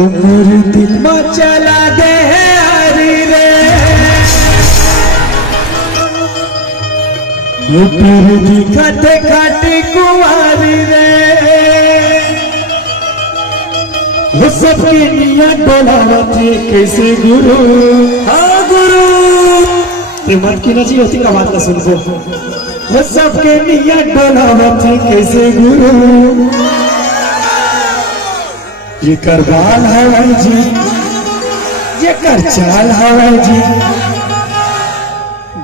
उम्र दिन में चला दे हरी रे उम्र दिखाते खाते कुंवारी रे वो सबके नियत डोलावती कैसे गुरु हाँ गुरु ये मन की नची होती का बात ना सुन वो सबके नियत डोलावती कैसे गुरु ये करवाल हवाई जी ये कर चाल हवाई जी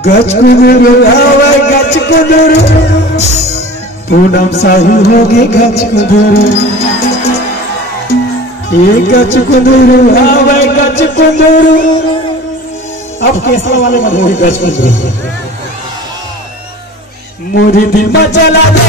गच कुदरू हवाई गच कुदरू पूनम साहू होगी गच कुदरू ये गच कुदरू हवाई गच कुदरू अब केसला वाले में होगी गच कुदरू मोरी दिल में चला दे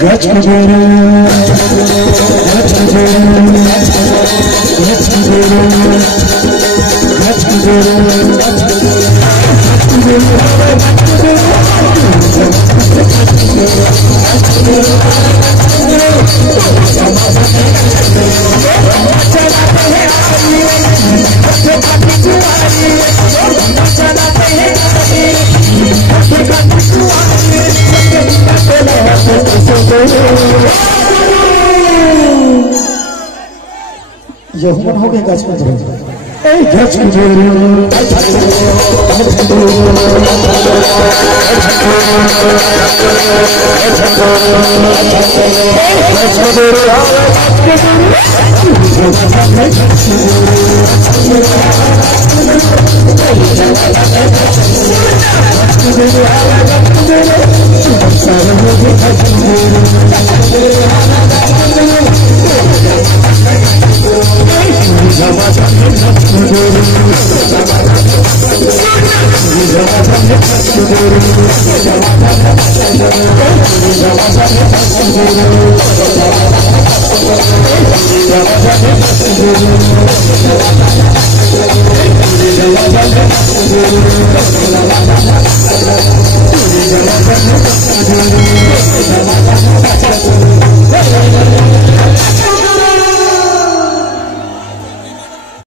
गच गुरु गच गुरु गच गुरु गच ये हुमन हो गया गच गुरु गच गुरु